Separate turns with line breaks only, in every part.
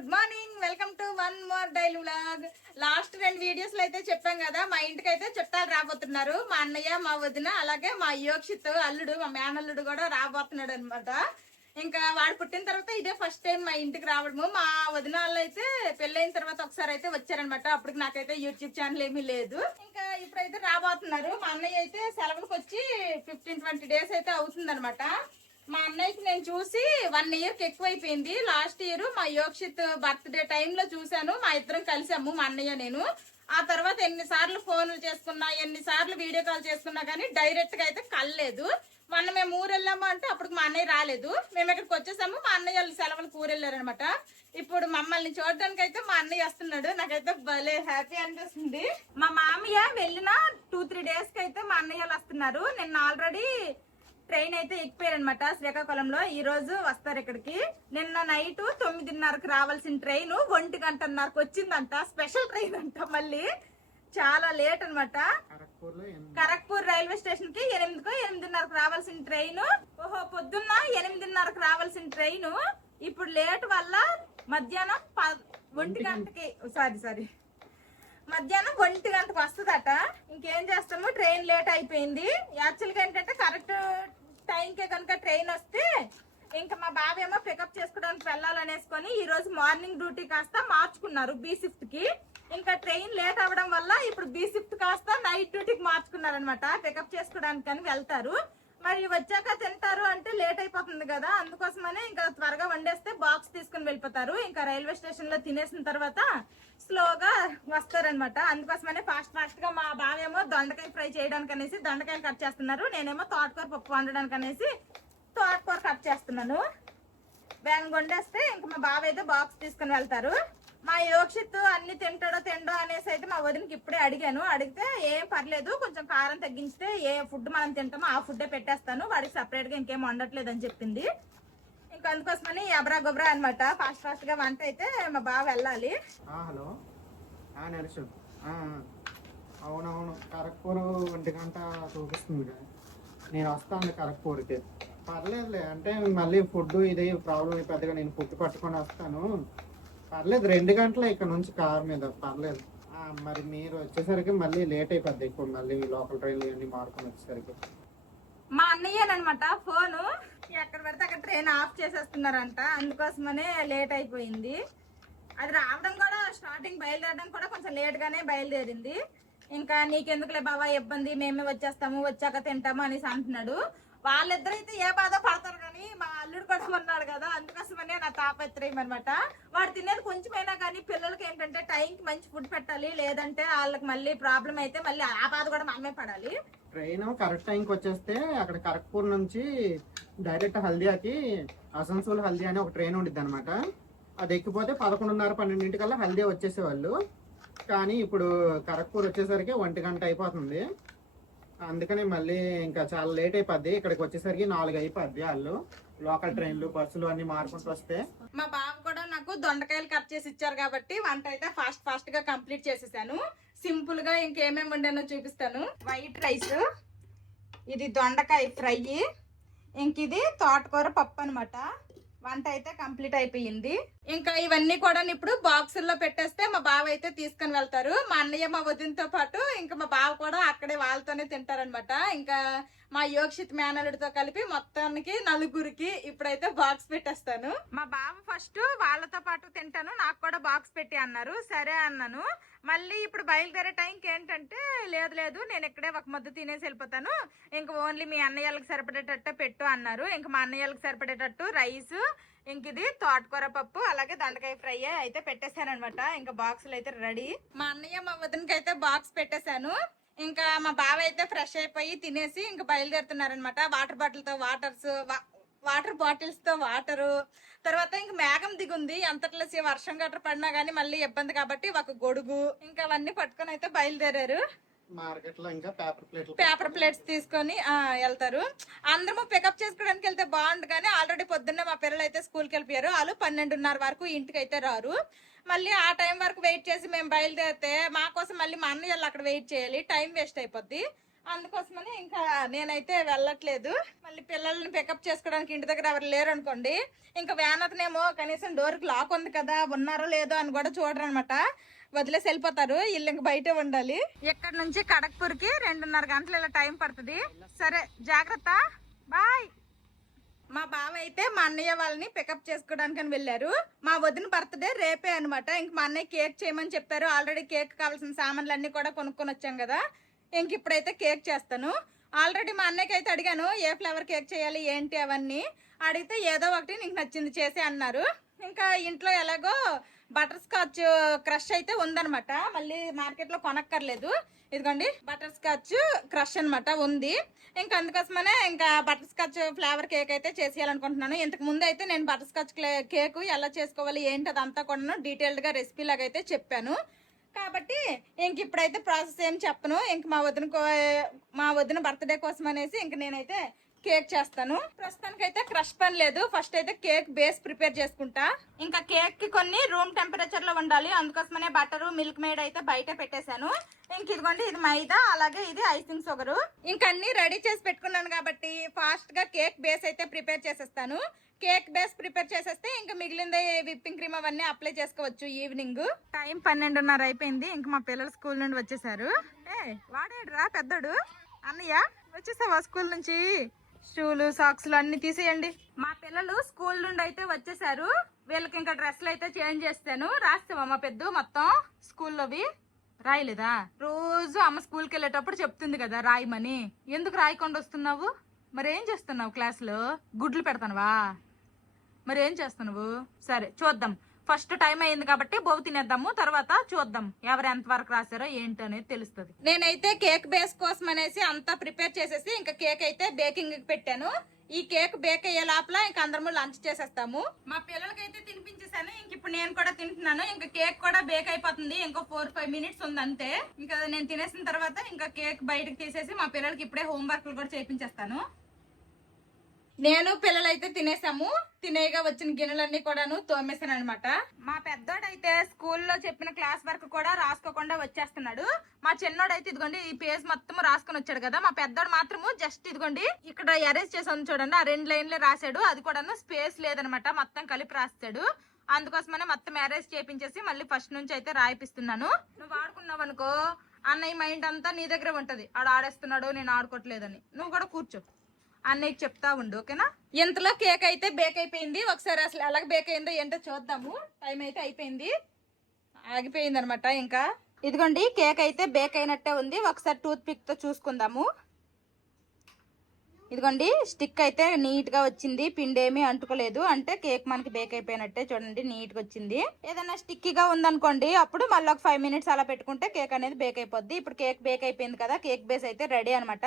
Good morning welcome to one more daily vlog last రెండు వీడియోస్లో అయితే చెప్పాం కదా మా ఇంటికి అయితే చుట్టాలు రాబోతున్నారు. మా అన్నయ్య మా వదిన అలాగే మా యోక్షిత్ అల్లుడు మా మేనల్లుడు కూడా రాబోతున్నాడు అనమాట ఇంకా వాడు పుట్టిన తర్వాత ఇదే ఫస్ట్ టైం మా ఇంటికి రావడము. మా వదిన వాళ్ళు అయితే పెళ్ళైన తర్వాత ఒకసారి అయితే వచ్చారనమాట అప్పటికి నాకైతే యూట్యూబ్ ఛానల్ ఏమీ లేదు. ఇంకా ఇప్పుడైతే రాబోతున్నారు. మా అన్నయ్య అయితే సెలవులకు వచ్చి ఫిఫ్టీన్ ట్వంటీ డేస్ అయితే అవుతుంది మా అన్నయ్యకి నేను చూసి వన్ ఇయర్కి ఎక్కువైపోయింది. లాస్ట్ ఇయర్ మా యోక్షిత్ బర్త్డే టైంలో చూశాను. మా ఇద్దరం కలిసాము మా అన్నయ్య నేను. ఆ తర్వాత ఎన్నిసార్లు ఫోన్లు చేసుకున్నా ఎన్నిసార్లు వీడియో కాల్ చేసుకున్నా కానీ డైరెక్ట్గా అయితే కలలేదు. మొన్న మేము ఊరు వెళ్ళాము అంటే అప్పుడు మా అన్నయ్య రాలేదు. మేము ఇక్కడికి వచ్చేసాము. మా అన్నయ్య వాళ్ళు సెలవులకు ఊరు వెళ్ళారనమాట ఇప్పుడు మమ్మల్ని చూడడానికి అయితే మా అన్నయ్య వస్తున్నాడు. నాకైతే భలే హ్యాపీ అనిపిస్తుంది. మా మామయ్య వెళ్ళిన టూ త్రీ డేస్కి అయితే మా అన్నయ్య వాళ్ళు వస్తున్నారు. నిన్న ఆల్రెడీ ట్రైన్ అయితే ఎక్కిపోయారనమాట శ్రీకాకుళంలో ఈ రోజు వస్తారు ఇక్కడికి. నిన్న నైట్ తొమ్మిదిన్నరకు రావాల్సిన ట్రైన్ ఒంటి గంటన్నరకు వచ్చిందంట. స్పెషల్ ట్రైన్ అంట మళ్ళీ. చాలా లేట్
ఎనిమిది
ఖరగ్పూర్ రైల్వే స్టేషన్కి ఎనిమిదికో ఎనిమిదిన్నరకు రావాల్సిన ట్రైన్. ఓహో పొద్దున్న ఎనిమిదిన్నరకు రావాల్సిన ట్రైన్. ఇప్పుడు లేట్ వల్ల మధ్యాహ్నం ఒంటి గంటకి సారీ సారీ. మధ్యాహ్నం ఒంటి గంటకు వస్తుందట. ఇంకేం చేస్తాము? ట్రైన్ లేట్ అయిపోయింది. యాక్చువల్గా ఏంటంటే కరెక్ట్ టైంకే కనుక ట్రైన్ వస్తే ఇంకా మా బావ ఏమో పికప్ చేసుకోవడానికి వెళ్ళాలనేసుకొని ఈ రోజు మార్నింగ్ డ్యూటీ కాస్త మార్చుకున్నారు బి షిఫ్ట్కి. ఇంకా ట్రైన్ లేట్ అవ్వడం వల్ల ఇప్పుడు బి షిఫ్ట్ కాస్త నైట్ డ్యూటీకి మార్చుకున్నారనమాట పికప్ చేసుకోవడానికి అని వెళ్తారు. మరి వచ్చాక తింటారు అంటే లేట్ అయిపోతుంది కదా అందుకోసమనే ఇంకా త్వరగా వండేస్తే బాక్స్ తీసుకుని వెళ్ళిపోతారు. ఇంకా రైల్వే స్టేషన్లో తినేసిన తర్వాత స్లోగా వస్తారనమాట అందుకోసమనే ఫాస్ట్ ఫాస్ట్గా మా బావేమో దొండకాయ ఫ్రై చేయడానికి అనేసి దొండకాయలు కట్ చేస్తున్నారు. నేనేమో తోటకూర పప్పు వండడానికి అనేసి తోటకూర కట్ చేస్తున్నాను. బ్యాంగ్ వండేస్తే ఇంకా మా బావ అయితే బాక్స్ తీసుకుని వెళ్తారు. మా యోక్షిత్ అన్ని తింటాడో తిండో అనేసి వదినకి ఇప్పుడే అడిగాను. అడిగితే ఏం పర్లేదు కొంచెం కారం తగ్గించితే ఏ ఫుడ్ మనం తింటామో ఆ ఫుడ్డే పెట్టేస్తాను. వాడికి సపరేట్గా ఇంకేం వండట్లేదు అని చెప్పింది. ఇంకా అందుకోసమని ఎబ్రా గుబ్రా అనమాట ఫాస్ట్ ఫాస్ట్గా వంట అయితే మా బావ వెళ్ళాలి.
హలో. ఆ, అవునవును. కరక్పూర్ ఒంటి గంట చూపిస్తుంది నేను వస్తాను కరక్పూర్కి. పర్లేదులే. అంటే మళ్ళీ ఫుడ్ ఇది ప్రాబ్లం పెద్దగా నేను ఫుడ్ పట్టుకొని వస్తాను. పర్లేదు. రెండు గంటలే ఇక్కడ నుంచి కార్ మీద. పర్లేదు. మరి మీరు వచ్చేసరికి మళ్ళీ లేట్ అయిపోద్ది ఇప్పుడు మళ్ళీ లోకల్ ట్రైన్లు ఇవన్నీ మారుకొని వచ్చేసరికి.
మా అన్నయ్యనమాట ఫోను. ఎక్కడ పడితే అక్కడ ట్రైన్ ఆఫ్ చేసేస్తున్నారంట. అందుకోసమనే లేట్ అయిపోయింది. అది రావడం కూడా స్టార్టింగ్ బయలుదేరడం కూడా కొంచెం లేట్గానే బయలుదేరింది. ఇంకా నీకెందుకులే బాబా ఇబ్బంది మేమే వచ్చేస్తాము వచ్చాక తింటాము అనేసి అంటున్నాడు. వాళ్ళిద్దరైతే ఏ బాధ పడతారు కానీ మా అల్లుడు కూడా ఉన్నాడు కదా అందుకోసమనే నా తాపత్రయం అనమాట వాడు తినేది కొంచెమైనా కానీ పిల్లలకి ఏంటంటే టైంకి మంచి ఫుడ్ పెట్టాలి లేదంటే వాళ్ళకి మళ్ళీ ప్రాబ్లం అయితే మళ్ళీ ఆ బాధ కూడా మనమే పడాలి.
ట్రైన్ కరెక్ట్ టైంకి వచ్చేస్తే అక్కడ కరక్పూర్ నుంచి డైరెక్ట్ హల్దియాకి అసన్సోల్ హల్దియా అని ఒక ట్రైన్ ఉండిద్ది అనమాట అది ఎక్కిపోతే పదకొండున్నర పన్నెండింటికల్లా హల్దియా వచ్చేసేవాళ్ళు. కానీ ఇప్పుడు కరక్పూర్ వచ్చేసరికి ఒంటి గంట అయిపోతుంది. అందుకని మళ్ళీ ఇంకా చాలా లేట్ అయిపోద్ది. ఇక్కడికి వచ్చేసరికి నాలుగు అయిపోద్ది వాళ్ళు. లోకల్ ట్రైన్లు బస్సులు అన్ని మారుకుంటూ వస్తే.
మా బాబు కూడా నాకు దొండకాయలు కట్ చేసి ఇచ్చారు కాబట్టి వంట అయితే ఫాస్ట్ ఫాస్ట్గా కంప్లీట్ చేసేసాను. సింపుల్గా ఇంకేమేమి వండానో చూపిస్తాను. వైట్ రైస్ ఇది దొండకాయ ఫ్రై ఇంక ఇది తోటకూర పప్పు అనమాట వంట అయితే కంప్లీట్ అయిపోయింది. ఇంకా ఇవన్నీ కూడా ఇప్పుడు బాక్సుల్లో పెట్టేస్తే మా బావ అయితే తీసుకొని వెళ్తారు. మా అన్నయ్య మా వదినతో పాటు ఇంకా మా బావ కూడా అక్కడే వాళ్ళతోనే తింటారనమాట ఇంకా మా యోక్షిత్ మేనలుడితో కలిపి మొత్తానికి నలుగురికి ఇప్పుడైతే బాక్స్ పెట్టేస్తాను. మా బావ ఫస్ట్ వాళ్ళతో పాటు తింటాను నాకు కూడా బాక్స్ పెట్టి అన్నారు. సరే అన్నాను. మళ్ళీ ఇప్పుడు బయలుదేరే టైంకి ఏంటంటే లేదు లేదు నేను ఇక్కడే ఒక ముద్ద తినేసి వెళ్ళిపోతాను. ఇంకా ఓన్లీ మీ అన్నయ్యలకు సరిపడేటట్టు పెట్టు అన్నారు. ఇంకా మా అన్నయ్యలకు సరిపడేటట్టు రైస్ ఇంక ఇది తోటకూర పప్పు అలాగే దండకాయ ఫ్రై అయితే పెట్టేశాను అనమాట ఇంకా బాక్సులు అయితే రెడీ. మా అన్నయ్య మా వదినకి అయితే బాక్స్ పెట్టేశాను. ఇంకా మా బావ అయితే ఫ్రెష్ అయిపోయి తినేసి ఇంకా బయలుదేరుతున్నారనమాట వాటర్ బాటిల్తో వాటర్స్ వాటర్ బాటిల్స్తో వాటరు. తర్వాత ఇంక మేఘం దిగుంది. అంతట్లో వర్షం గట్ర పడినా గానీ మళ్ళీ ఇబ్బంది కాబట్టి ఒక గొడుగు. ఇంకా అవన్నీ పట్టుకొని అయితే బయలుదేరారు.
ఇంకా పేపర్ ప్లేట్లు
పేపర్ ప్లేట్స్ తీసుకొని వెళ్తారు. అందరము పికప్ చేసుకోవడానికి వెళ్తే బాగుండు కానీ ఆల్రెడీ పొద్దున్నే మా పిల్లలు అయితే స్కూల్కి వెళ్ళిపోయారు. వాళ్ళు పన్నెండున్నర వరకు ఇంటికి అయితే రారు. మళ్ళీ ఆ టైం వరకు వెయిట్ చేసి మేము బయలుదేరితే మా కోసం మళ్ళీ మా అన్నయ్య వాళ్ళు అక్కడ వెయిట్ చేయాలి. టైం వేస్ట్ అయిపోద్ది. అందుకోసమని ఇంకా నేనైతే వెళ్ళట్లేదు. మళ్ళీ పిల్లల్ని పికప్ చేసుకోవడానికి ఇంటి దగ్గర ఎవరు లేరు అనుకోండి. ఇంకా వ్యాన్ అతనేమో కనీసం డోర్కి లాక్ ఉంది కదా ఉన్నారో లేదో అని కూడా చూడరు అనమాట వదిలేసి వెళ్ళిపోతారు. వీళ్ళు ఇంక బయటే ఉండాలి. ఇక్కడ నుంచి? కడక్పూర్కి రెండున్నర గంటలు ఇలా టైం పడుతుంది. సరే జాగ్రత్త. బాయ్. మా బావ అయితే మా అన్నయ్య వాళ్ళని పికప్ చేసుకోవడానికి అని వెళ్ళారు. మా వదిన బర్త్డే రేపే అనమాట ఇంక మా అన్నయ్య కేక్ చేయమని చెప్పారు. ఆల్రెడీ కేక్ కావాల్సిన సామాన్లు అన్ని కూడా కొనుక్కొని వచ్చాం కదా. ఇంక ఇప్పుడైతే కేక్ చేస్తాను. ఆల్రెడీ మా అన్నయ్యకి అయితే అడిగాను ఏ ఫ్లేవర్ కేక్ చేయాలి ఏంటి అవన్నీ. అడిగితే ఏదో ఒకటి నీకు నచ్చింది చేసి అన్నారు. ఇంకా ఇంట్లో ఎలాగో బటర్ స్కాచ్ క్రష్ అయితే ఉందనమాట మళ్ళీ మార్కెట్లో కొనక్కర్లేదు. ఇదిగోండి బటర్ స్కాచ్ క్రష్ అనమాట ఉంది. ఇంకా అందుకోసమనే ఇంకా బటర్ స్కాచ్ ఫ్లేవర్ కేక్ అయితే చేసేయాలనుకుంటున్నాను. ఇంతకు ముందు అయితే నేను బటర్ స్కాచ్ కేక్ ఎలా చేసుకోవాలి ఏంటి అదంతా కూడా డీటెయిల్డ్గా రెసిపీ లాగా అయితే చెప్పాను. కాబట్టి ఇంక ఇప్పుడైతే ప్రాసెస్ ఏం చెప్పను. ఇంక మా వదిన కో- మా వదిన బర్త్డే కోసం అనేసి ఇంక నేనైతే కేక్ చేస్తాను. ప్రస్తుతానికి అయితే క్రష్ పని లేదు. ఫస్ట్ అయితే కేక్ బేస్ ప్రిపేర్ చేసుకుంటా. ఇంకా కేక్కి కొన్ని రూమ్ టెంపరేచర్లో ఉండాలి. అందుకోసమనే బటర్ మిల్క్ మేడ్ అయితే బయట పెట్టేశాను. ఇంక ఇదిగోండి ఇది మైదా అలాగే ఇది ఐసింగ్ షుగర్ ఇంక అన్ని రెడీ చేసి పెట్టుకున్నాను కాబట్టి ఫాస్ట్గా కేక్ బేస్ అయితే ప్రిపేర్ చేసేస్తాను. కేక్ బేస్ ప్రిపేర్ చేసేస్తే ఇంకా మిగిలింది విప్పింగ్ క్రీమ్ అవన్నీ అప్లై చేసుకోవచ్చు ఈవినింగ్. టైం పన్నెండున్నర అయిపోయింది. ఇంకా మా పిల్లలు స్కూల్ నుండి వచ్చేసారు. ఏ వాడేడు రా పెద్దోడు? అన్నయ్య వచ్చేసావా స్కూల్ నుంచి? షూలు సాక్స్లు అన్ని తీసేయండి. మా పిల్లలు స్కూల్ నుండి అయితే వచ్చేసారు. వీళ్ళకి ఇంకా డ్రెస్లు అయితే చేంజ్ చేస్తాను. రాస్తావా మా పెద్ద మొత్తం? స్కూల్లోవి రాయలేదా? రోజు అమ్మ స్కూల్కి వెళ్ళేటప్పుడు చెప్తుంది కదా రాయమని. ఎందుకు రాయకుండా వస్తున్నావు? మరి ఏం చేస్తున్నావు క్లాస్లో? గుడ్లు పెడతానువా? మరి ఏం చేస్తున్నావు? సరే చూద్దాం. ఫస్ట్ టైం అయింది కాబట్టి బొవ్వు తినేద్దాము తర్వాత చూద్దాం ఎవరు ఎంత వరకు రాశారో ఏంటి అనేది తెలుస్తుంది. నేనైతే కేక్ బేస్ కోసం అనేసి అంతా ప్రిపేర్ చేసేసి ఇంకా కేక్ అయితే బేకింగ్ పెట్టాను. ఈ కేక్ బేక్ అయ్యే లోపల ఇంకా అందరము లంచ్ చేసేస్తాము. మా పిల్లలకి అయితే తినిపించేసాను ఇంక ఇప్పుడు నేను కూడా తింటున్నాను. ఇంకా కేక్ కూడా బేక్ అయిపోతుంది ఇంకో ఫోర్ ఫైవ్ మినిట్స్ ఉంది అంతే. ఇంకా నేను తినేసిన తర్వాత ఇంకా కేక్ బయటకు తీసేసి మా పిల్లలకి ఇప్పుడే హోంవర్క్లు కూడా చేయించేస్తాను నేను పిల్లలైతే తినేసాము. తినేగా వచ్చిన గిన్నెలన్నీ కూడాను తోమేశాను అనమాట మా పెద్దోడైతే స్కూల్లో చెప్పిన క్లాస్ వర్క్ కూడా రాసుకోకుండా వచ్చేస్తున్నాడు. మా చిన్నోడైతే ఇదిగోండి ఈ పేజ్ మొత్తం రాసుకొని వచ్చాడు కదా. మా పెద్దోడు మాత్రము జస్ట్ ఇదిగోండి ఇక్కడ ఎరేజ్ చేసాను చూడండి. ఆ రెండు లైన్లే రాశాడు. అది కూడాను స్పేస్ లేదనమాట మొత్తం కలిపి రాస్తాడు. అందుకోసమనే మొత్తం మ్యారేజ్ చేపించేసి మళ్ళీ ఫస్ట్ నుంచి అయితే రాయిపిస్తున్నాను. నువ్వు ఆడుకున్నావు అనుకో అన్నయ్య మైండ్ అంతా నీ దగ్గరే ఉంటది. ఆడు ఆడేస్తున్నాడు నేను ఆడుకోవట్లేదని. నువ్వు కూడా కూర్చో. అన్నయ్యకి చెప్తా ఉండు ఓకేనా? ఇంతలో కేక్ అయితే బేక్ అయిపోయింది. ఒకసారి అసలు ఎలాగ బేక్ అయిందో ఏంటో చూద్దాము. టైం అయితే అయిపోయింది. ఆగిపోయింది అనమాట ఇంకా. ఇదిగోండి కేక్ అయితే బేక్ అయినట్టే ఉంది. ఒకసారి టూత్ పిక్తో చూసుకుందాము. ఇదిగోండి స్టిక్ అయితే నీట్గా వచ్చింది. పిండి ఏమీ అంటుకోలేదు. అంటే కేక్ మనకి బేక్ అయిపోయినట్టే చూడండి నీట్గా వచ్చింది. ఏదైనా స్టిక్కీగా ఉందనుకోండి అప్పుడు మళ్ళీ ఒక ఫైవ్ మినిట్స్ అలా పెట్టుకుంటే కేక్ అనేది బేక్ అయిపోద్ది. ఇప్పుడు కేక్ బేక్ అయిపోయింది కదా కేక్ బేస్ అయితే రెడీ అన్నమాట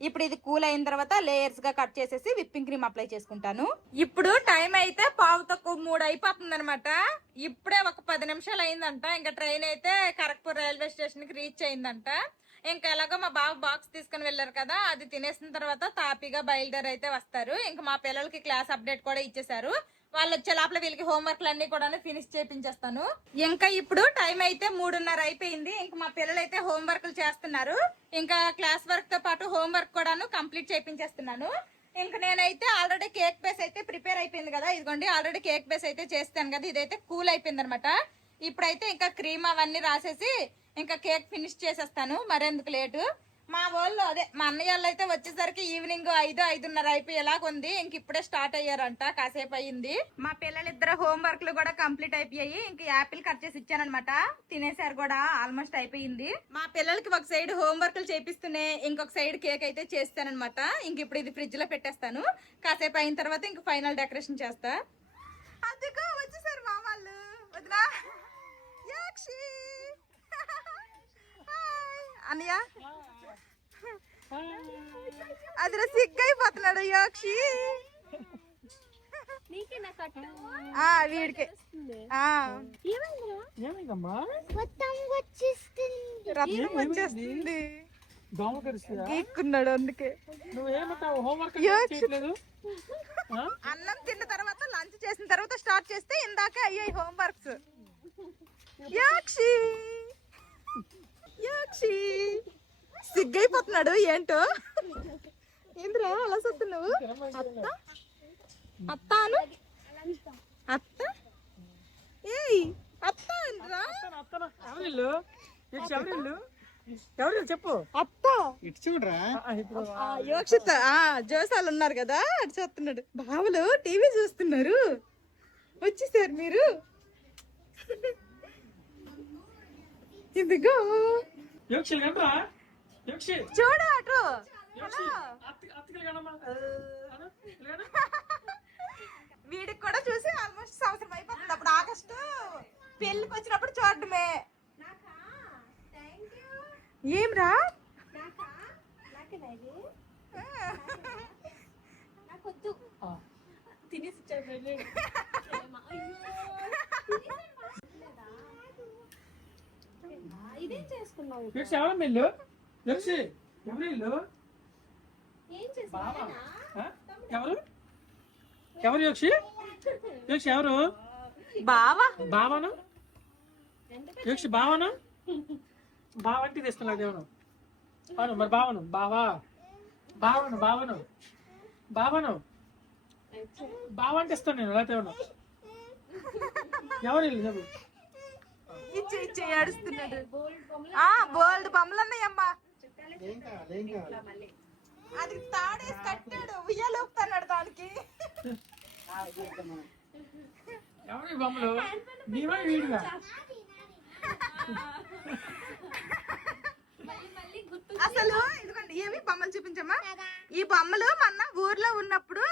ఇప్పుడు ఇది కూల్ అయిన తర్వాత లేయర్స్గా కట్ చేసేసి విప్పింగ్ క్రీమ్ అప్లై చేసుకుంటాను. ఇప్పుడు టైం అయితే పావు తక్కువ మూడు అయిపోతుంది అనమాట ఇప్పుడే ఒక పది నిమిషాలు అయిందంట. ఇంకా ట్రైన్ అయితే కరక్పూర్ రైల్వే స్టేషన్కి రీచ్ అయిందంట. ఇంకా ఎలాగో మా బాబు బాక్స్ తీసుకుని వెళ్ళారు కదా అది తినేసిన తర్వాత తాపీగా బయలుదేరి అయితే వస్తారు. ఇంకా మా పిల్లలకి క్లాస్ అప్డేట్ కూడా ఇచ్చేసారు వాళ్ళు వచ్చే లోపల వీళ్ళకి హోంవర్క్లు అన్ని కూడా ఫినిష్ చేపించేస్తాను. ఇంకా ఇప్పుడు టైం అయితే మూడున్నర అయిపోయింది. ఇంకా మా పిల్లలు అయితే హోంవర్క్లు చేస్తున్నారు. ఇంకా క్లాస్ వర్క్తో పాటు హోంవర్క్ కూడాను కంప్లీట్ చేపించేస్తున్నాను. ఇంకా నేనైతే ఆల్రెడీ కేక్ బేస్ అయితే ప్రిపేర్ అయిపోయింది కదా. ఇదిగోండి ఆల్రెడీ కేక్ బేస్ అయితే చేస్తాను కదా. ఇదైతే కూల్ అయిపోయింది అనమాట ఇప్పుడైతే ఇంకా క్రీమ్ అవన్నీ రాసేసి ఇంకా కేక్ ఫినిష్ చేసేస్తాను. మరెందుకు లేటు? మా వాళ్ళు అదే మా అన్నయ్య వాళ్ళు అయితే వచ్చేసరికి ఈవినింగ్ ఐదు ఐదున్నర అయిపోయేలాగా ఉంది. ఇంక ఇప్పుడే స్టార్ట్ అయ్యారంట కాసేపు అయ్యింది. మా పిల్లలిద్దరు హోంవర్క్లు కూడా కంప్లీట్ అయిపోయాయి. ఇంక యాపిల్ కట్ చేసి ఇచ్చానమాట తినేసారు కూడా ఆల్మోస్ట్ అయిపోయింది. మా పిల్లలకి ఒక సైడ్ హోంవర్క్లు చేపిస్తూనే ఇంకొక సైడ్ కేక్ అయితే చేస్తానమాట ఇంక ఇప్పుడు ఇది ఫ్రిడ్జ్లో పెట్టేస్తాను. కాసేపు అయిన తర్వాత ఇంక ఫైనల్ డెకరేషన్ చేస్తా. అదిగో వచ్చేసారు మా వాళ్ళు. వదినా. యాక్షి. అన్నయ్య. అది సిగ్గైపోతున్నాడు యాక్షి.
నీకేనా కట్టు?
ఆ వీడికి. ఆ.
ఏమైందమ్మా?
మొత్తం వచ్చేస్తుంది.
రత్నం గీక్కున్నాడు అందుకే? అన్నం తిన్న తర్వాత లంచ్ చేసిన తర్వాత స్టార్ట్ చేస్తే ఇందాక అయ్యాయి హోంవర్క్స్. యాక్షి. యాక్షి. సిగ్గైపోతున్నాడు ఏంటో? ఏంద్రా అలా సత్తున్నావు? అత్త? అత్త? అను అత్త ఏయ్ అత్త
ఎవరిల్లు చెప్పు.
అత్త?
ఇటు చూడరా?
యోక్షిత ఆ జోసాలు ఉన్నారు కదా అటు చూస్తున్నాడు. బావులు టీవీ చూస్తున్నారు. వచ్చేసారు మీరు. ఇదిగో.
యోక్షి కనరా యోక్షి
చూడు అటు. వీడికి కూడా చూసి ఆల్మోస్ట్ సంవత్సరం అయిపోతుంది. అప్పుడు ఆగస్టు పెళ్ళికి వచ్చినప్పుడు చూడడమే. ఏమ్రా?
ఆ.
ఇదేం చేసుకున్నావు?
యోక్షి ఎవరి బావా? ఆ? ఎవరు? ఎవరు యోక్షి? యోక్షి ఎవరు?
బావా?
బావను? యోక్షి బావను? బావ అంటే తెస్తున్నాడు దేవును అవును మరి బావను. బావా? బావను బావను. బావను. బావ అంటే ఇస్తాను నేను లేకపోతే ఎవరు? ఎవరు ఇల్లు చెప్పు.
ఇచ్చే ఇచ్చే ఏడుస్తున్నాడు. బోల్డ్ బొమ్మలు అది తాడేసి కట్టాడు ఉయ్యాలోపుతున్నాడు దానికి.
ఎవరు ఈ బొమ్మలు? నీవా వీడిగా
అసలు ఇదిగోండి ఏమి బొమ్మలు చూపించమ్మా? ఈ బొమ్మలు మొన్న ఊర్లో ఉన్నప్పుడు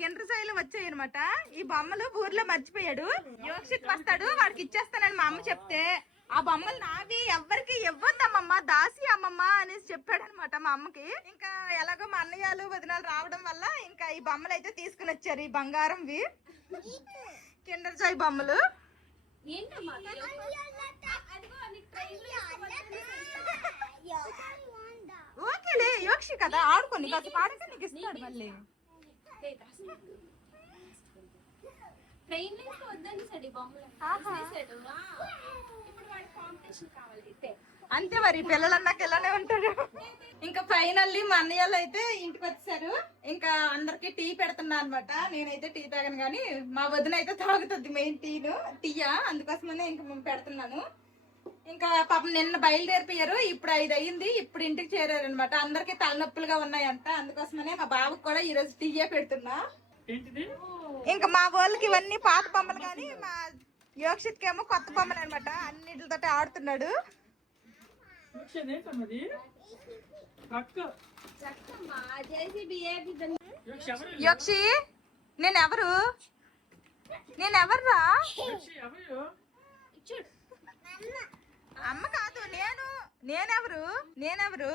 కిండ్ర శైలి వచ్చాయి అనమాట ఈ బొమ్మలు ఊర్లో మర్చిపోయాడు. యోక్షిత్ వస్తాడు వాడికి ఇచ్చేస్తానని మా అమ్మ చెప్తే. ఆ బొమ్మలు నావి ఎవ్వరికి ఇవ్వద్దమ్మమ్మ. దాసి అమ్మమ్మ అనేసి చెప్పాడు అనమాట మా అమ్మకి. ఇంకా ఎలాగో మా అన్నయ్యలు వదినాలు రావడం వల్ల ఇంకా ఈ బొమ్మలు అయితే తీసుకుని వచ్చారు ఈ బంగారంవి కిండర్ జాయ్ బొమ్మలు. ఓకేలే యోక్షి కదా ఆడుకోని కాస్త ఆడితే నీకు ఇస్తాడు మళ్ళీ.
ట్రైన్లో వద్దని సడి బొమ్మలు
అంతే మరి పిల్లలన్నాక ఇలానే ఉంటారు. ఇంకా ఫైనల్లీ మా అన్నయ్యలు అయితే ఇంటికి వచ్చారు. ఇంకా అందరికి టీ పెడుతున్నా అనమాట నేనైతే టీ తాగను కానీ మా వదిన అయితే తాగుతుంది మెయిన్ టీను టీయా అందుకోసమనే ఇంకా మేము పెడుతున్నాను. ఇంకా పాపం నిన్న బయలుదేరిపోయారు. ఇప్పుడు ఐదు అయ్యింది. ఇప్పుడు ఇంటికి చేరారు అనమాట అందరికి తలనొప్పులుగా ఉన్నాయంట. అందుకోసమనే మా బాబుకి కూడా ఈ రోజు టీయే పెడుతున్నా.
ఏంటిది?
ఇంకా మా వాళ్ళకి ఇవన్నీ పాత బొమ్మలు కానీ మా యోక్షిత్కి ఏమో కొత్త బొమ్మలు అనమాట అన్నిటితో ఆడుతున్నాడు
యోక్షి
నేనెవరు? నేనెవర్రా? అమ్మ కాదు నేను. నేనెవరు? నేనెవరు?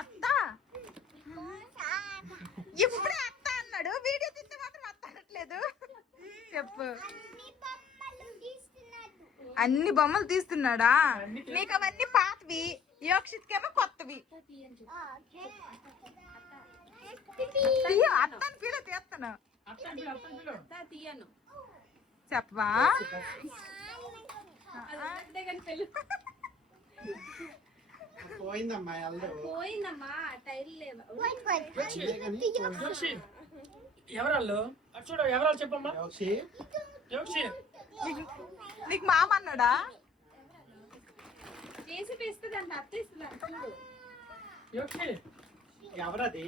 అత్త?
ఇప్పుడే అత్త అన్నాడు వీడియో తీస్తే మాత్రం అత్త అనట్లేదు చెప్పు. అన్ని బొమ్మలు తీస్తున్నాడా. నీకు అవన్నీ పాతవి. యోక్షిత్కి ఏమో కొత్తవి. అయ్యో అత్త అని ఫీల్ తీస్తాను చెప్పవా?
పోయిందమ్మా
పోయిందమ్మా టైర్ లేవు
యోక్షి ఎవరాళ్ళు? అటు చూడు ఎవరాళ్ళు చెప్పమ్మా?
యోక్షి
యోక్షి
నీకు మామ అన్నాడా?
చేసి అత్త చూడు.
యోక్షి
ఎవరది?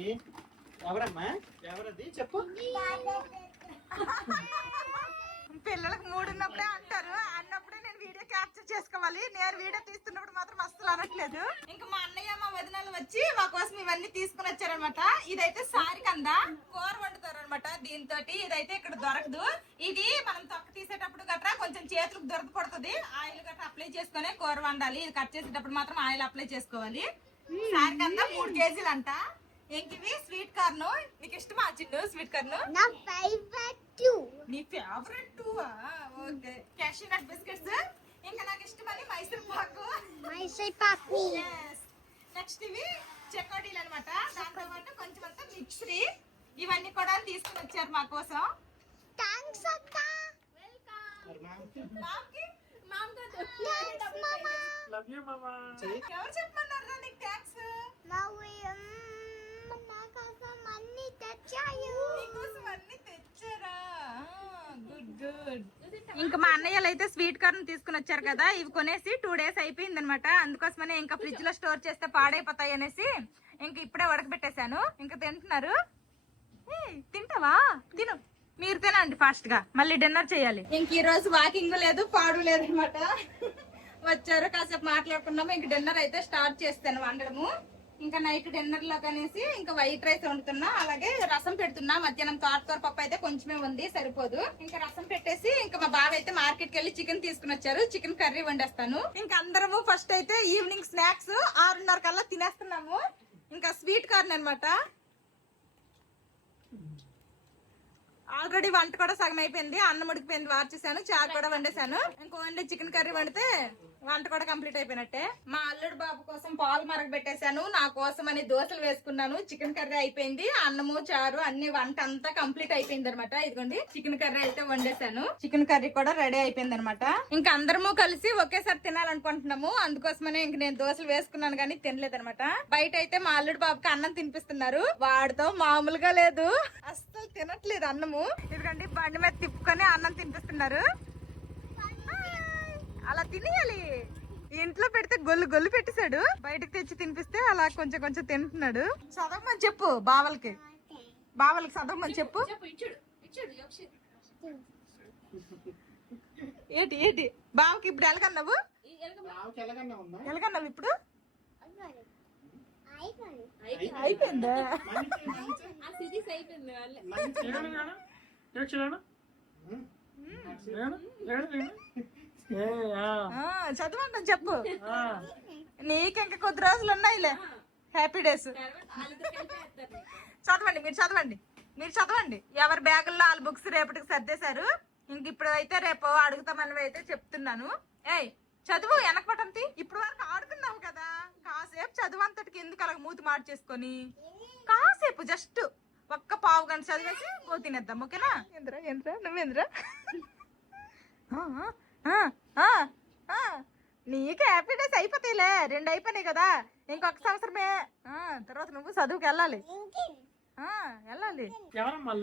ఎవరమ్మా? ఎవరది? చెప్పు.
పిల్లలకు మూడు ఉన్నప్పుడే అంటారు క్యాప్చర్ చేసుకోవాలి. నేను వీడియో తీస్తున్నప్పుడు మాత్రం అస్సలు అనట్లేదు. ఇంకా మా అన్నయ్య మా వదినలు వచ్చి మా కోసం ఇవన్నీ తీసుకుని వచ్చారనమాట ఇదైతే సారి కంద. కూర వండుతారు అనమాట దీంతో ఇదైతే ఇక్కడ దొరకదు. ఇది మనం తొక్క తీసేటప్పుడు గట్రా కొంచెం చేతులకు దొరకపడుతుంది ఆయిల్ గట్రా అప్లై చేసుకొని కూర వండాలి. ఇది కట్ చేసేటప్పుడు మాత్రం ఆయిల్ అప్లై చేసుకోవాలి. సారి కంద మూడు కేజీలు అంట. ఇంకివి స్వీట్ కార్న్. నీకు ఇష్టమా చిన్ను స్వీట్ కార్న్?
నా ఫేవరెట్
నీ favourite okay. Cashew nut biscuits ఇంకా నాకు ఇష్టమని మైసూర్ పాకు.
మైసూర్ పాకు.
నెక్స్ట్ ఇవి చెకోడీలు అనమాట దాంతో పాటు కొంచెం అంతా మిక్సరీ ఇవన్నీ కూడా తీసుకుని వచ్చారు మా కోసం.
థ్యాంక్స్ అక్క.
ఎవరు చెప్పమన్నారు నీకు? థ్యాంక్స్ నీకోసం అన్ని తెచ్చారా? గుడ్ గుడ్ ఇంకా మా అన్నయ్యలు అయితే స్వీట్ కార్న్ తీసుకుని వచ్చారు కదా ఇవి కొనేసి టూ డేస్ అయిపోయింది అనమాట అందుకోసమనే ఇంకా ఫ్రిడ్జ్లో స్టోర్ చేస్తే పాడైపోతాయి అనేసి ఇంకా ఇప్పుడే ఉడకబెట్టేశాను. ఇంకా తింటున్నారు? తింటావా? తిను. మీరు తినండి ఫాస్ట్గా. మళ్ళీ డిన్నర్ చేయాలి. ఇంక ఈ రోజు వాకింగ్ లేదు పాడు లేదు అనమాట వచ్చారు కాసేపు మాట్లాడుకున్నాము ఇంక డిన్నర్ అయితే స్టార్ట్ చేస్తాను వండడము. ఇంకా నైట్ డిన్నర్లో కనేసి ఇంకా వైట్ రైస్ వండుతున్నా అలాగే రసం పెడుతున్నా. మధ్యాహ్నం తోటకూర పప్పు అయితే కొంచెమే ఉంది సరిపోదు. ఇంకా రసం పెట్టేసి ఇంకా మా బావ అయితే మార్కెట్కి వెళ్ళి చికెన్ తీసుకుని వచ్చారు. చికెన్ కర్రీ వండేస్తాను. ఇంకా అందరము ఫస్ట్ అయితే ఈవినింగ్ స్నాక్స్ ఆరున్నర కల్లా తినేస్తున్నాము. ఇంకా స్వీట్ కార్న్ అనమాట ఆల్రెడీ వంట కూడా సగం అయిపోయింది అన్నం ఉడికిపోయింది వార్చేసాను చారు కూడా వండేసాను ఇంకో ఓన్లీ చికెన్ కర్రీ వండితే వంట కూడా కంప్లీట్ అయిపోయినట్టే. మా అల్లుడు బాబు కోసం పాలు మరగబెట్టేశాను నా కోసం అని దోశలు వేసుకున్నాను చికెన్ కర్రీ అయిపోయింది అన్నము చారు అన్ని వంట అంతా కంప్లీట్ అయిపోయింది అనమాట ఇదిగోండి చికెన్ కర్రీ అయితే వండేసాను చికెన్ కర్రీ కూడా రెడీ అయిపోయింది అనమాట ఇంకా అందరము కలిసి ఒకేసారి తినాలనుకుంటున్నాము అందుకోసమనే ఇంక నేను దోశలు వేసుకున్నాను కానీ తినలేదు అనమాట బయట అయితే మా అల్లుడు బాబుకి అన్నం తినిపిస్తున్నారు. వాడితో మామూలుగా లేదు. అస్సలు తినట్లేదు అన్నము. ఇదిగోండి బండి మీద తిప్పుకొని అన్నం తినిపిస్తున్నారు. అలా తినేయాలి. ఇంట్లో పెడితే గొల్లు గొల్లు పెట్టేశాడు. బయటకు తెచ్చి తినిపిస్తే అలా కొంచెం కొంచెం తింటున్నాడు. చదవమని చెప్పు బావలకి. బావలకి చదవమని చెప్పు. ఏంటి ఏంటి? బావకి ఇప్పుడు ఎలాగన్నావు? ఎలాగన్నావు ఇప్పుడు? అయిపోయిందా. ఆ, చదవండి చెప్పు. నీకు ఇంకా కొద్ది రోజులు ఉన్నాయిలే హ్యాపీ డేస్ చదవండి మీరు చదవండి. మీరు చదవండి. ఎవరి బ్యాగుల్లో వాళ్ళ బుక్స్ రేపటికి సర్దేశారు? ఇంక ఇప్పుడు అయితే రేపు అడుగుతామని అయితే చెప్తున్నాను. ఏయ్ చదువు వెనకపటంతి ఇప్పుడు వరకు ఆడుకున్నావు కదా. కాసేపు చదువు అంతటికి ఎందుకు అలాగ మూతి మార్చేసుకొని కాసేపు జస్ట్ ఒక్క పావు గంట చదివేసి పో తినేద్దాం ఓకేనా నువ్వేంద్రా ఆ, ఆ, ఆ. నీకు హ్యాపీ డేస్ అయిపోతాయిలే. రెండు అయిపోయినాయి కదా. ఇంకొక సంవత్సరమే. ఆ, తర్వాత నువ్వు చదువుకి వెళ్ళాలి. ఆ, వెళ్ళాలి.
ఎవరమ్మా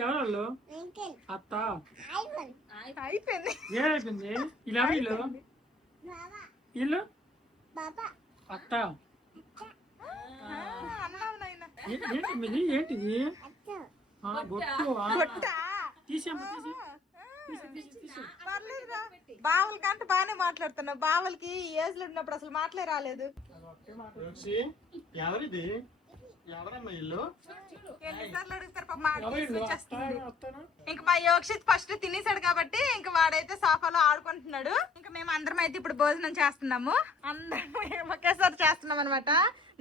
ఎవరు అత్త.
అయిపోయింది.
ఏమైపోయింది? ఇలా వీళ్ళు వీళ్ళు అత్త. ఏంటిది? బొట్టు తీసేమ్మా తీసి
పర్లేదురా. బావల కంటే బాగానే మాట్లాడుతున్నావు. బావలకి ఈ ఏజ్లో ఉన్నప్పుడు అసలు మాటలే రాలేదు.
ఎవరిది? ఎవరమ్మా ఇల్లు
ఎన్నిసార్లు అడుగుతారు పాపం? ఇంక మా యోక్షిత్ ఫస్ట్ తినేసాడు కాబట్టి ఇంక వాడైతే సోఫాలో ఆడుకుంటున్నాడు. ఇంకా మేము అందరం అయితే ఇప్పుడు భోజనం చేస్తున్నాము. అందరం ఒకేసారి చేస్తున్నాం అనమాట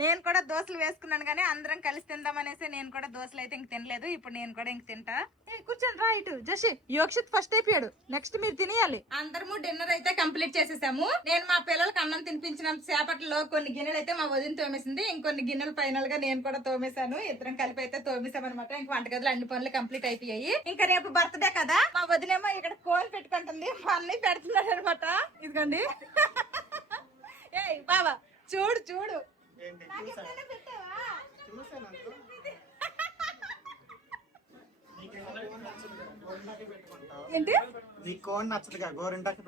నేను కూడా దోశలు వేసుకున్నాను కానీ అందరం కలిసి తిందాం అనేసి నేను కూడా దోశలు అయితే ఇంక తినలేదు. ఇప్పుడు నేను కూడా ఇంక తింటా. ఏ కూర్చోండి రా ఇటు. జషి యోక్షిత్ ఫస్ట్ అయిపోయాడు. నెక్స్ట్ మీరు తినేయాలి. అందరము డిన్నర్ అయితే కంప్లీట్ చేసేసాము. నేను మా పిల్లలకి అన్నం తినిపించినంత సేపట్లో కొన్ని గిన్నెలు అయితే మా వదిన తోమేసింది. ఇంకొన్ని గిన్నెలు ఫైనల్గా నేను కూడా తోమేశాను. ఇద్దరం కలిపి అయితే తోమేసాం అనమాట ఇంక వంటగదిలో అన్ని పనులు కంప్లీట్ అయిపోయాయి. ఇంకా రేపు బర్త్డే కదా. మా వదినేమో ఇక్కడ కోన్ పెట్టుకుంటుంది. మా అన్నయ్య పెడుతున్నాడు అనమాట ఇదిగోండి. ఏయ్ బాబా చూడు చూడు.
ఏంటి? చూసాను.
ఏంటి?
కోన్ నచ్చదుగా గోరింటాకి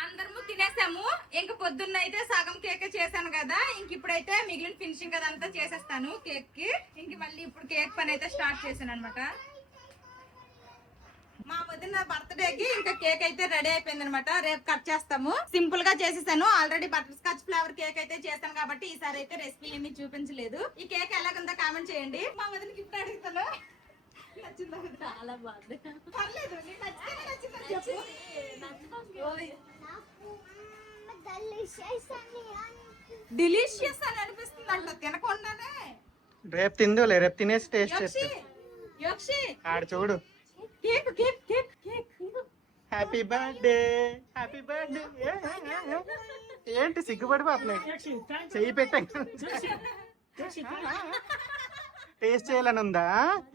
అందరము తినేసాము. ఇంక పొద్దున్న అయితే సగం కేక్ చేశాను కదా. ఇంక ఇప్పుడైతే మిగిలిన ఫినిషింగ్ అదంతా చేసేస్తాను కేక్కి ఇంక మళ్ళీ ఇప్పుడు కేక్ పని అయితే స్టార్ట్ చేశాను అనమాట మా వదిన బర్త్డే కి ఇంకా కేక్ అయితే రెడీ అయిపోయింది అనమాట రేపు కట్ చేస్తాము. సింపుల్గా చేసేసాను. Already butterscotch flavour cake అయితే చేశాను కాబట్టి ఈసారి అయితే రెసిపీ ఏమీ చూపించలేదు. ఈ కేక్ ఎలాగుందో కామెంట్ చేయండి. మా వదిన గిఫ్ట్ అడుగుతాను.
చాలా బాగుంది.
పర్లేదు. డిలీషియస్ అని అనిపిస్తుంది. అంట తినకుండానే.
రేపు తిందులే రేపు తినేసి టేస్ట్ చేస్తే.
యోక్షి.
ఆడ చూడు.
Cake cake cake cake
happy birthday happy birthday ఏంటి సిగ్గుపడిపోతున్నాయి. చెయ్యి పెట్టాం
జెక్సీ, జెక్సీ, థాంక్స్.
టేస్ట్ చేయాలని ఉందా?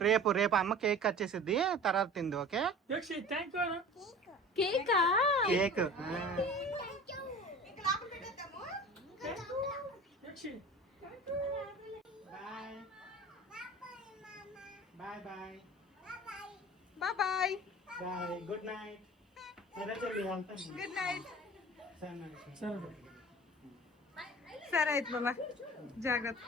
రేపు రేపు అమ్మ కేక్ కట్ చేసిద్ది తర్వాత తింది okay.
కేకా?
Cake. Bye bye. Bye
bye
good night సరే చెల్లి
గుడ్ నైట్
సరే
సరే
సరే అయితే బాబా జాగ్రత్త.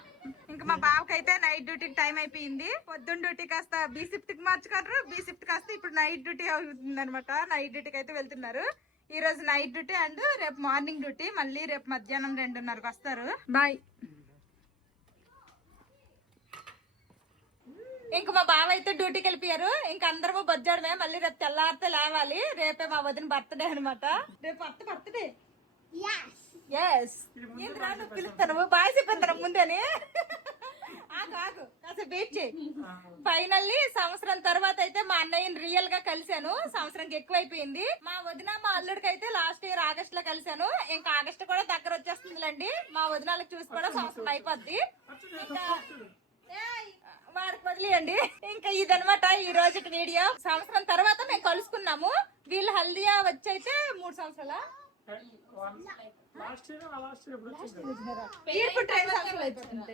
ఇంకా మా బావకి అయితే నైట్ డ్యూటీకి టైం అయిపోయింది. పొద్దున్న డ్యూటీ కాస్త బీ షిఫ్ట్కి మార్చుకుంటారు బీ షిఫ్ట్ కాస్త ఇప్పుడు నైట్ డ్యూటీ అవుతుంది అనమాట నైట్ డ్యూటీకి అయితే వెళ్తున్నారు. ఈ రోజు నైట్ డ్యూటీ అండ్ రేపు మార్నింగ్ డ్యూటీ మళ్ళీ రేపు మధ్యాహ్నం రెండున్నరకు వస్తారు. బాయ్ ఇంక మా బావ అయితే డ్యూటీకి వెళ్ళిపోయారు. ఇంక అందరము బొజ్జాడమే. మళ్ళీ రేపు తెల్లారితే లేవాలి. రేపే మా వదిన బర్త్డే అనమాట రేపు అత్త బర్త్డే ఎస్ ఏంటి రాను పిలుస్తాను బాయ్ చెప్పేస్తాను ముందని ఆగు ఆగు. కాసేపు వెయిట్ చేయి. ఫైనల్లీ సంవత్సరం తర్వాత అయితే మా అన్నయ్యని రియల్గా కలిశాను. సంవత్సరంకి ఎక్కువైపోయింది. మా వదిన మా అల్లుడికి అయితే లాస్ట్ ఇయర్ ఆగస్ట్లో కలిశాను. ఇంకా ఆగస్ట్ కూడా దగ్గర వచ్చేస్తుందిలేండి. మా వదినాలకు చూసి కూడా సంవత్సరం అయిపోద్ది. ఇంకా ఏయ్, వాడికి వదిలేయండి. ఇంకా ఇదనమాట ఈ రోజు వీడియో. సంవత్సరం తర్వాత మేము కలుసుకున్నాము. వీళ్ళు హల్దియా వచ్చి అయితే మూడు సంవత్సరాల?
వచ్చింది?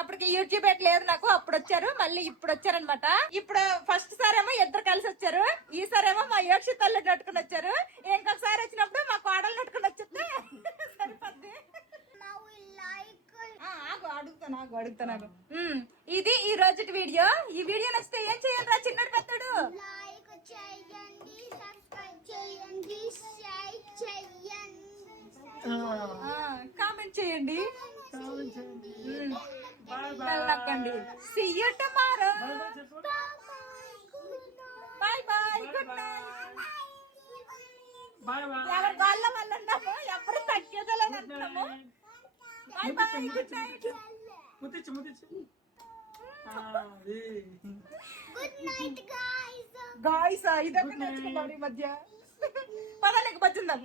అప్పటికి యూట్యూబ్ ఎట్ లేదు నాకు అప్పుడు వచ్చారు మళ్ళీ ఇప్పుడు వచ్చారనమాట ఇప్పుడు ఫస్ట్ సార్ ఏమో ఇద్దరు కలిసి వచ్చారు. ఈసారేమో మా యోక్షి తల్లి నట్టుకుని వచ్చారు. ఇంకొకసారి వచ్చినప్పుడు మా కోడలు నట్టుకుని వచ్చితే సరిపోద్ది. అడుగుతాను? అడుగుతాను? ఇది ఈ రోజు వీడియో. ఈ వీడియో నచ్చితే ఏం చేయాలి రా చిన్నడు పెద్దడు?
లైక్ చేయండి సబ్స్క్రైబ్ చేయండి షేర్ చేయండి.
కామెంట్ చేయండి.
బాయ్. బాయ్. బాయ్ బాయ్
ఎవరి వాళ్ళ ఎవరు తగ్గేదలేదు అంటున్నాము. Bye bye good night
good night guys
guys ఇదొక నేర్చుకున్నాం ఈ మధ్య. పద నీకు వచ్చిందా